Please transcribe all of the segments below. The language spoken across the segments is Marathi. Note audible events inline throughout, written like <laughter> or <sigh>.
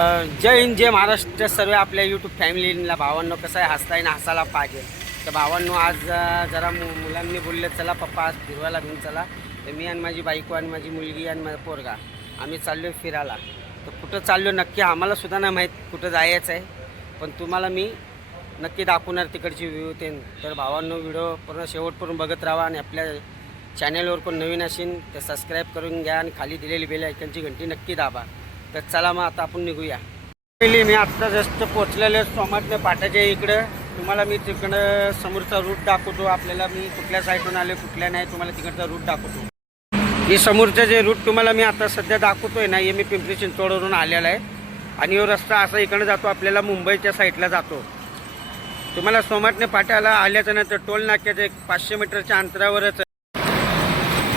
जय हिंद जय महाराष्ट्र. सर्व आपल्या यूट्यूब फॅमिलीला भावांनो कसं आहे? हसताय ना हसायला पाहिजे. तर भावांनो आज जरा मु मुलांनी बोलले चला पप्पा आज फिरवायला घेऊन चला. तर मी आणि माझी बायको आणि माझी मुलगी आणि माझा पोरगा आम्ही चाललो फिरायला. तर कुठं चाललो नक्की आम्हाला सुद्धा नाही माहीत कुठं जायचं आहे. पण तुम्हाला मी नक्की दाखवणार तिकडची व्ह्यू ते तर भावांनो व्हिडिओ पूर्ण शेवटपर्यंत बघत राहा आणि आपल्या चॅनलवर कोण नवीन असेल तर सबस्क्राईब करून घ्या आणि खाली दिलेली बेल ऐकनची घंटी नक्की दाबा. तर चला मग आता आपण निघूया. पहिली मी आत्ता जस्ट पोचलेले सोमाटने पाटाच्या इकडं. तुम्हाला मी तिकडं समोरचा रूट दाखवतो. आपल्याला मी कुठल्या साईडून आले कुठल्या नाही तुम्हाला तिकडचा रूट दाखवतो. हे समोरचं जे रूट तुम्हाला मी आता सध्या दाखवतोय ना हे मी पिंपरी चिंचवडवरून आलेला आहे. आणि हा रस्ता असा इकडं जातो आपल्याला मुंबईच्या साईडला जातो. तुम्हाला सोमाटने पाट्याला आल्याच्यानंतर टोल नाक्याच्या एक पाचशे मीटरच्या अंतरावरच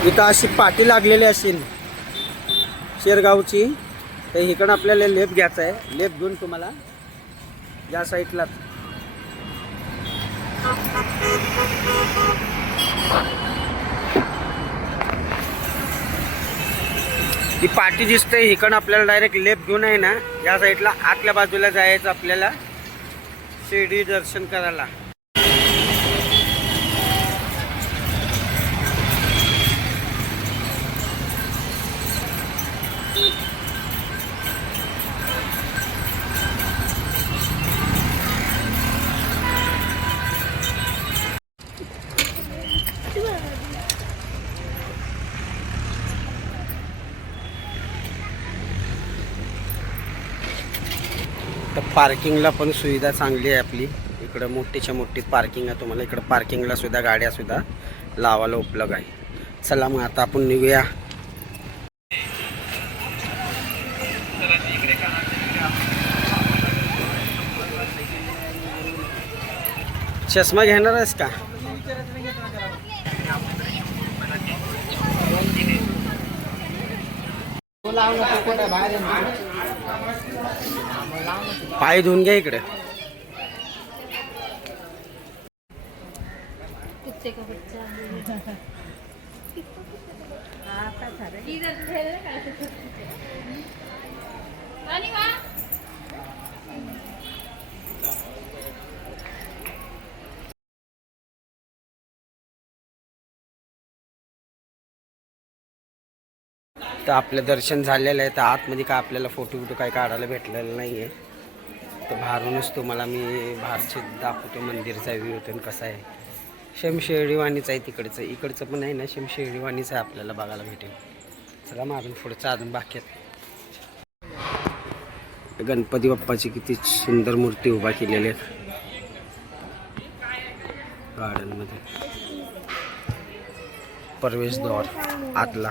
इथं अशी पाटी लागलेली असेल शेरगावची. तर इकडं आपल्याला लेप घ्यायचा आहे. लेप घेऊन तुम्हाला या साईडला. ही पाठी दिसते इकडं आपल्याला डायरेक्ट लेप घेऊन आहे ना या साईडला आतल्या बाजूला जायचं आपल्याला. शिर्डी दर्शन करायला. तर पार्किंगला पण सुविधा चांगली आहे आपली. इकडं मोठीच्या मोठी पार्किंग आहे तुम्हाला. इकडं पार्किंगला सुद्धा गाड्या सुद्धा लावायला उपलब्ध आहे. चला मग आता आपण निघूया. चष्मा घेणार आहेस का? पाय धुवून घ्या इकडे. <laughs> तर आपलं दर्शन झालेलं आहे. तर आतमध्ये काय आपल्याला फोटो बिटो काय काढायला भेटलेलं नाही आहे तर बाहेरूनच तुम्हाला मी बाहेरचे दाखवतो मंदिरचा व्ह्यू होतो कसं आहे. शेमशेळीवाणीच आहे तिकडचं. इकडचं पण आहे ना शेमशेळीवाणीच आहे आपल्याला बघायला भेटेल. चला मग अजून पुढचं अजून बाकी आहेत गणपती बाप्पाची किती सुंदर मूर्ती उभा केलेली आहे गार्डनमध्ये. प्रवेशद्वार आतला.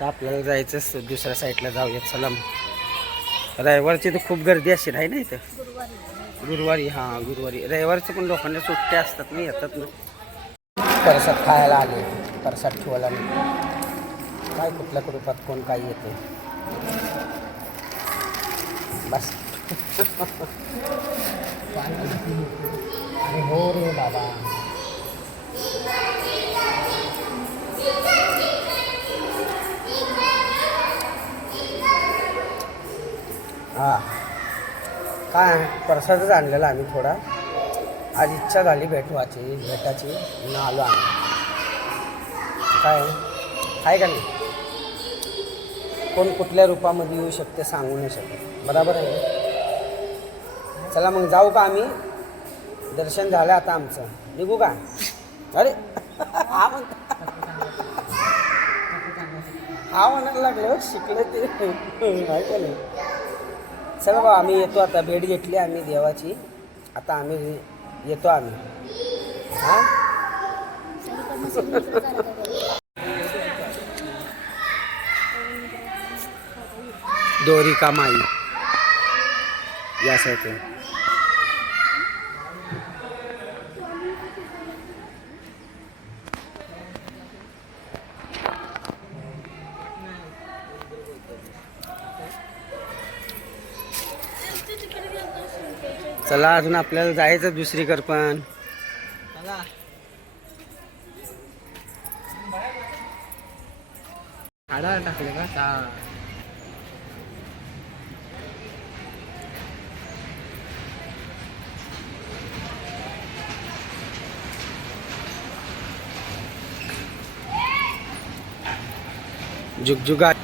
आपल्याला जायचं दुसऱ्या साईडला जाऊया. चला रविवारची तर खूप गर्दी असेल आहे ना इथं? गुरुवारी हां गुरुवारी. रविवारचे पण लोकांना सुट्ट्या असतात ना येतात ना. परसाद खायला आले परसाद ठेवायला नाही काय कुठल्या कुटुंबात कोण काय येते बस. <laughs> आणि हो रे बाबा हा काय प्रसादच आणलेला आम्ही थोडा. आज इच्छा झाली भेटवाची भेटाची म्हणून आलो आम्ही. काय? आहे का नाही? कोण कुठल्या रूपामध्ये येऊ शकते सांगू नाही शकत. बरोबर आहे चला मग जाऊ का आम्ही? दर्शन झालं आता आमचं. निघू का? अरे! हा म्हणता हा म्हणायला लागलं हो, शिकलं ते. माहिती नाही? चला बा आम्ही येतो आता भेट घेतली आम्ही देवाची. आता आम्ही येतो आम्ही. हां? दोरी का माई? या चला अजून आपल्याला जायचं दुसरीकडे पण. टाकले का?